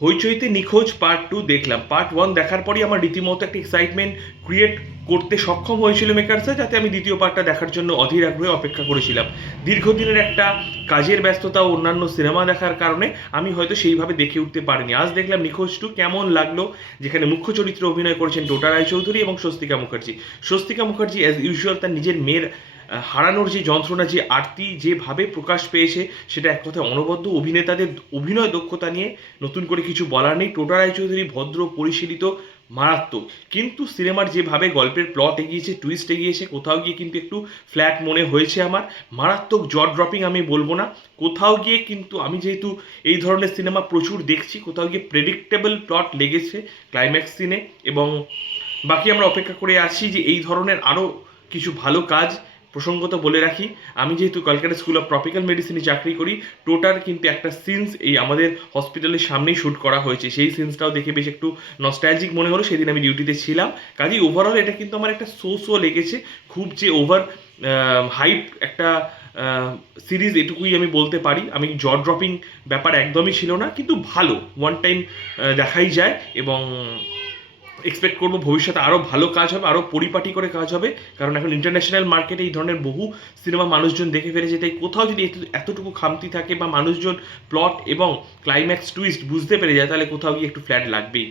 হইচইতে নিখোঁজ পার্ট 2 দেখলাম। পার্ট 1 দেখার পরই আমার রীতিমতো একটা এক্সাইটমেন্ট ক্রিয়েট করতে সক্ষম হয়েছিল মেকার্সরা, যাতে আমি দ্বিতীয় পার্টটা দেখার জন্য অধীর আগ্রহে অপেক্ষা করেছিলাম। দীর্ঘদিনের একটা কাজের ব্যস্ততা ও অন্যান্য সিনেমা দেখার কারণে আমি হয়তো সেইভাবে দেখে উঠতে পারিনি। আজ দেখলাম নিখোঁজ 2 কেমন লাগলো, যেখানে মুখ্য চরিত্রে অভিনয় করেছেন টোটা রায়চৌধুরী এবং স্বস্তিকা মুখার্জি। স্বস্তিকা মুখার্জি অ্যাজ ইউজুয়াল তার নিজের মেয়ের হারানোর যে যন্ত্রণা, যে আরতি যেভাবে প্রকাশ পেয়েছে, সেটা এক কথায় অনবদ্য। অভিনেতাদের অভিনয় দক্ষতা নিয়ে নতুন করে কিছু বলার নেই। টোটা রায়চৌধুরী ভদ্র, পরিশীলিত, মারাত্মক। কিন্তু সিনেমার যেভাবে গল্পের প্লট এগিয়েছে, টুইস্ট এগিয়েছে, কোথাও গিয়ে কিন্তু একটু ফ্ল্যাট মনে হয়েছে আমার। মারাত্মক জ ড্রপিং আমি বলবো না, কোথাও গিয়ে কিন্তু আমি যেহেতু এই ধরনের সিনেমা প্রচুর দেখছি, কোথাও গিয়ে প্রেডিক্টেবল প্লট লেগেছে ক্লাইম্যাক্স সিনে। এবং বাকি আমরা অপেক্ষা করে আছি যে এই ধরনের আরও কিছু ভালো কাজ। প্রসঙ্গত বলে রাখি, আমি যেহেতু কলকাতা স্কুল অফ ট্রপিক্যাল মেডিসিনে চাকরি করি, টোটার কিন্তু একটা সিনস এই আমাদের হসপিটালের সামনেই শ্যুট করা হয়েছে। সেই সিনসটাও দেখে বেশ একটু নস্টালজিক মনে হলো। সেদিন আমি ডিউটিতে ছিলাম, কাজেই ওভারঅল এটা কিন্তু আমার একটা শো লেগেছে। খুব যে ওভার হাইপ একটা সিরিজ, এটুকুই আমি বলতে পারি। আমি জ ড্রপিং ব্যাপার একদমই ছিল না, কিন্তু ভালো, ওয়ান টাইম দেখাই যায়। এবং এক্সপেক্ট করবো ভবিষ্যতে আরও ভালো কাজ হবে, আরও পরিপাটি করে কাজ হবে। কারণ এখন ইন্টারন্যাশনাল মার্কেটে এই ধরনের বহু সিনেমা মানুষজন দেখে ফেলেছে। তাই কোথাও যদি এতটুকু খামতি থাকে বা মানুষজন প্লট এবং ক্লাইম্যাক্স টুইস্ট বুঝতে পেরে যায়, তাহলে কোথাও গিয়ে একটু ফ্ল্যাট লাগবেই।